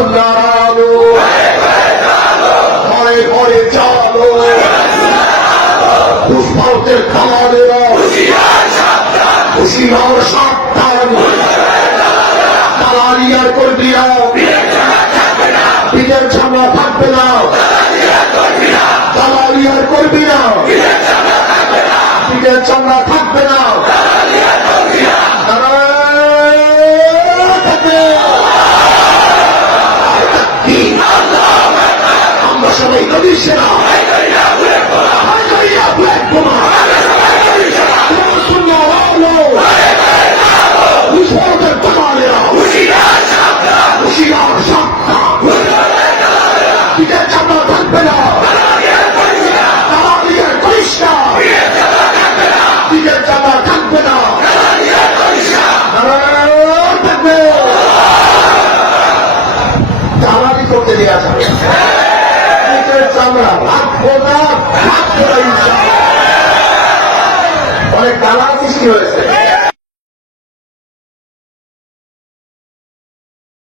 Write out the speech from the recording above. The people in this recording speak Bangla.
সুন্নার আলো ঘরে ঘরে চালো পুষ্পাউতের খামারেরা হুশিয়ার সাবধান। দালালিয়ার কর্মীরা পিঠের ঝামা থাকবে না। দালালিয়ার কর্মীরা পিঠের চামড়া থাকবে না। Sasa nairudisha খোদা না অনেক দালাল সৃষ্টি হয়েছে।